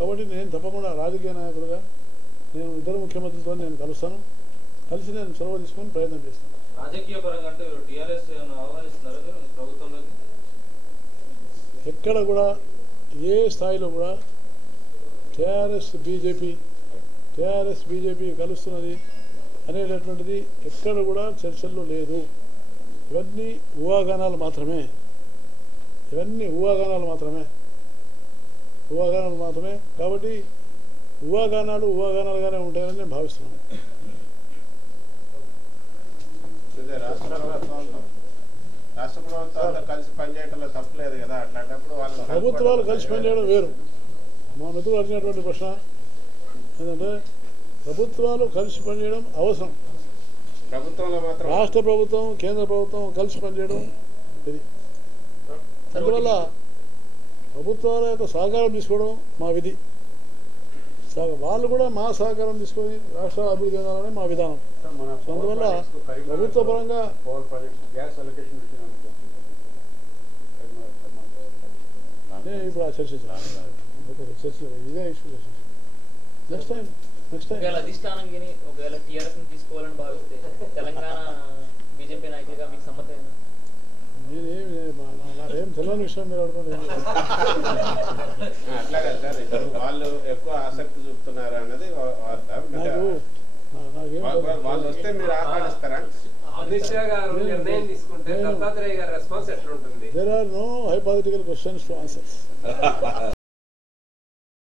కాబట్టి నేను తప్పకుండా రాజకీయ నాయకులుగా నేను ఇద్దరు ముఖ్యమంత్రులతో నేను కలుస్తాను, కలిసి నేను చొరవ తీసుకొని ప్రయత్నం చేస్తాను. రాజకీయ పరంగా అంటే టీఆర్ఎస్ ఆహ్వానిస్తున్నారు ప్రభుత్వంలోకి? ఎక్కడ కూడా ఏ స్థాయిలో కూడా టీఆర్ఎస్ బీజేపీ కలుస్తున్నది అనేటటువంటిది ఎక్కడ కూడా చర్చల్లో లేదు. ఇవన్నీ ఊహాగానాలు మాత్రమే, కాబట్టి ఊహాగానాలుగానే ఉంటాయని నేను భావిస్తున్నాను. రాష్ట్ర ప్రభుత్వాలతో కలిసి పనిచేయడంలో తప్పలేదు కదా, అట్లాంటప్పుడు ప్రభుత్వాలు కలిసి పనిచేయడం వేరు. మా మిత్రులు అడిగినటువంటి ప్రశ్న ఏంటంటే ప్రభుత్వాలు కలిసి పనిచేయడం అవసరం. ప్రభుత్వంలో మాత్రం రాష్ట్ర ప్రభుత్వం కేంద్ర ప్రభుత్వం కలిసి పనిచేయడం ఇది. అందువల్ల ప్రభుత్వాల యొక్క సహకారం తీసుకోవడం మా విధి. వాళ్ళు కూడా మా సహకారం తీసుకొని రాష్ట్ర అభివృద్ధి చెందాలనే మా విధానం. అందువల్ల ప్రభుత్వ పరంగా ఇప్పుడు ఆ చర్చ ఇదే ఇష్యూ నెక్స్ట్ టైం అధిష్టానానికి ఒకవేళ టీఆర్ఎస్ తీసుకోవాలని భావిస్తే తెలంగాణ బీజేపీ నాయకులుగా మీకు సమ్మతమేనా? నాకేం తెలియని విషయం మీరు అడుగుతుంది. అట్లా కదా సార్, ఇప్పుడు వాళ్ళు ఎక్కువ ఆసక్తి చూపుతున్నారు అన్నది వార్త. వాళ్ళు వస్తే మీరు ఆహ్వానిస్తారా? అమిత్ షా గారు నిర్ణయం తీసుకుంటే దత్తాత్రేయ గారి రెస్పాన్స్ ఎట్లా ఉంటుంది? There are no hypothetical questions to answer.